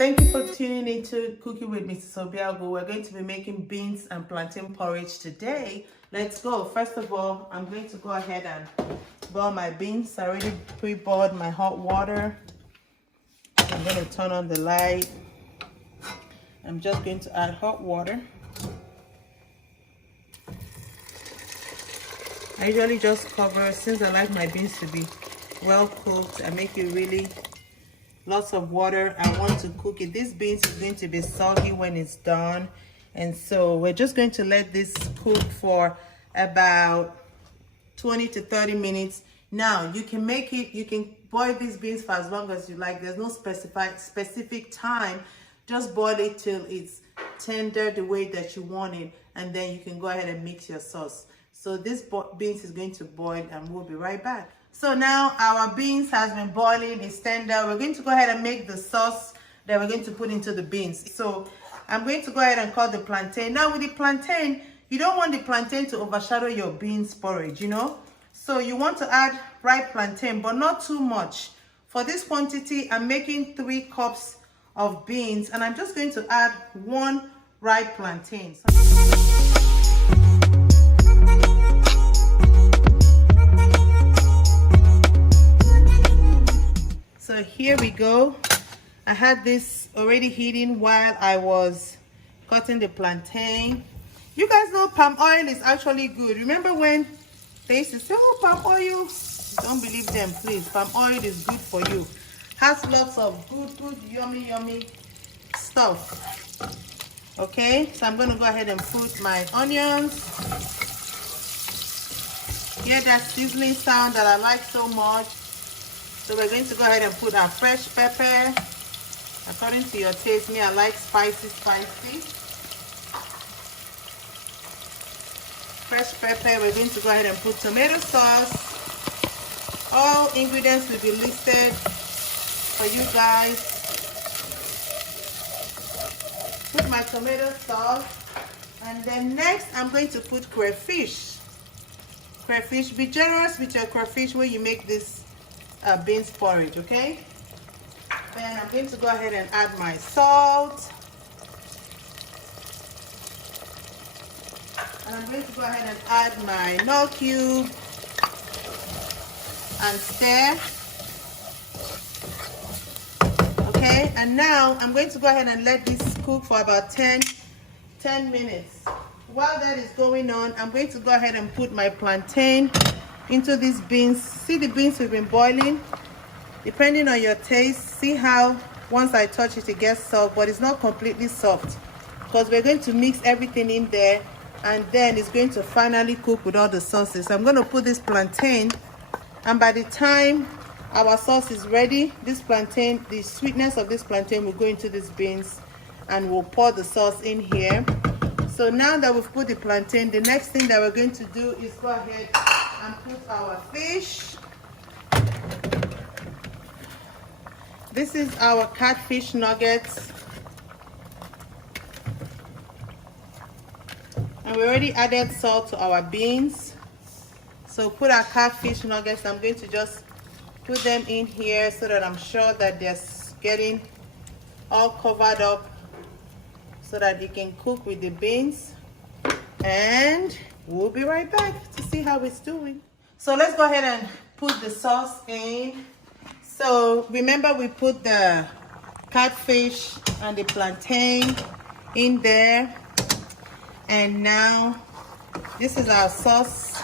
Thank you for tuning into Cooking with Mrs Obiagwu. We're going to be making beans and plantain porridge today. Let's go. First of all, I'm going to go ahead and boil my beans. I already pre-boiled my hot water. I'm going to turn on the light. I'm just going to add hot water. I usually just cover, since I like my beans to be well cooked, I make it really lots of water. I want to cook it. This beans is going to be soggy when it's done, and so we're just going to let this cook for about 20 to 30 minutes. Now you can make it, you can boil these beans for as long as you like. There's no specific time. Just boil it till it's tender the way that you want it, and then you can go ahead and mix your sauce. So this beans is going to boil, and we'll be right back. So now our beans has been boiling, it's tender. We're going to go ahead and make the sauce that we're going to put into the beans. So I'm going to go ahead and cut the plantain. Now with the plantain, you don't want the plantain to overshadow your beans porridge, you know. So you want to add ripe plantain, but not too much. For this quantity, I'm making 3 cups of beans, and I'm just going to add 1 ripe plantain. So here we go. I had this already heating while I was cutting the plantain. You guys know palm oil is actually good. Remember when they used to say, oh, palm oil? Don't believe them, please. Palm oil is good for you. Has lots of good, yummy stuff. Okay, so I'm going to go ahead and put my onions. Hear that sizzling sound that I like so much. So we're going to go ahead and put our fresh pepper. According to your taste, me, I like spicy. Fresh pepper. We're going to go ahead and put tomato sauce. All ingredients will be listed for you guys. Put my tomato sauce. And then next, I'm going to put crayfish. Crayfish. Be generous with your crayfish when you make this beans porridge, okay? Then I'm going to go ahead and add my salt. And I'm going to go ahead and add my nor cube and stir. Okay, and now I'm going to go ahead and let this cook for about 10 minutes. While that is going on, I'm going to go ahead and put my plantain into these beans. See the beans we've been boiling? Depending on your taste, see how once I touch it, it gets soft, but it's not completely soft because we're going to mix everything in there, and then it's going to finally cook with all the sauces. So I'm going to put this plantain, and by the time our sauce is ready, this plantain, the sweetness of this plantain will go into these beans, and we'll pour the sauce in here. So now that we've put the plantain, the next thing that we're going to do is go ahead and put our fish. This is our catfish nuggets. And we already added salt to our beans. So put our catfish nuggets. I'm going to just put them in here so that I'm sure that they're getting all covered up so that it can cook with the beans. And we'll be right back to see how it's doing. So let's go ahead and put the sauce in. So remember, we put the catfish and the plantain in there. And now this is our sauce.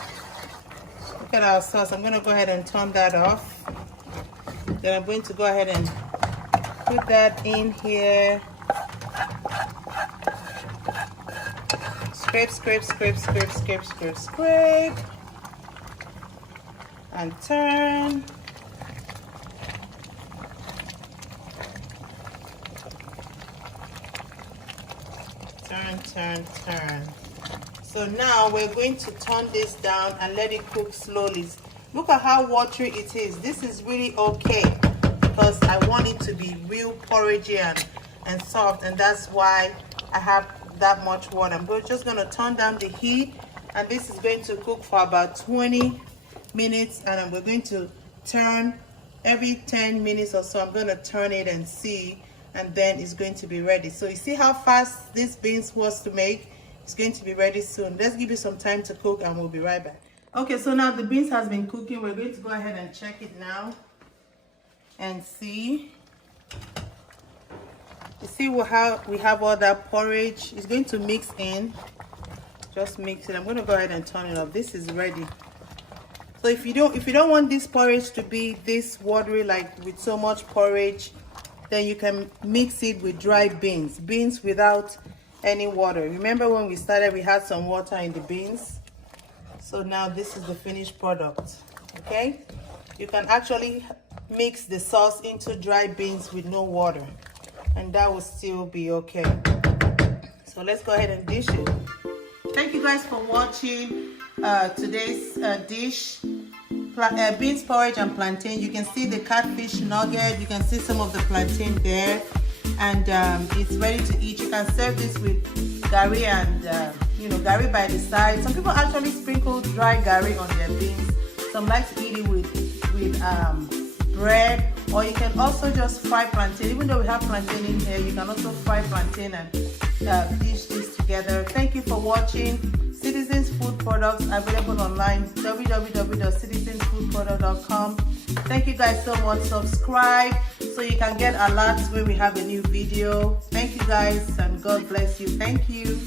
Look at our sauce. I'm going to go ahead and turn that off. Then I'm going to go ahead and put that in here. Scrape, scrape, scrape, scrape, scrape, scrape, scrape. And turn. Turn. So now we're going to turn this down and let it cook slowly. Look at how watery it is. This is really okay because I want it to be real porridgey and soft, and that's why I have that much water. I'm just going to turn down the heat, and this is going to cook for about 20 minutes, and we're going to turn every 10 minutes or so. I'm going to turn it and see, and then it's going to be ready. So you see how fast this beans was to make? It's going to be ready soon. Let's give it some time to cook and we'll be right back. Okay, so now the beans has been cooking. We're going to go ahead and check it now and see. You see how we have all that porridge. It's going to mix in. Just mix it. I'm going to go ahead and turn it off. This is ready. So if you don't want this porridge to be this watery, like with so much porridge, then you can mix it with dry beans without any water. Remember when we started, we had some water in the beans. So now this is the finished product. Okay, you can actually mix the sauce into dry beans with no water, and that will still be okay. So let's go ahead and dish it. Thank you guys for watching today's dish, beans porridge and plantain. You can see the catfish nugget, you can see some of the plantain there, and it's ready to eat. You can serve this with gari and gari by the side. Some people actually sprinkle dry gari on their beans. Some like to eat it with bread, or you can also just fry plantain. Even though we have plantain in here, you can also fry plantain and dish this together. Thank you for watching. Citizens Food Products available online, www.citizensfoodproduct.com. Thank you guys so much. Subscribe so you can get alerts when we have a new video. Thank you guys, and God bless you. Thank you.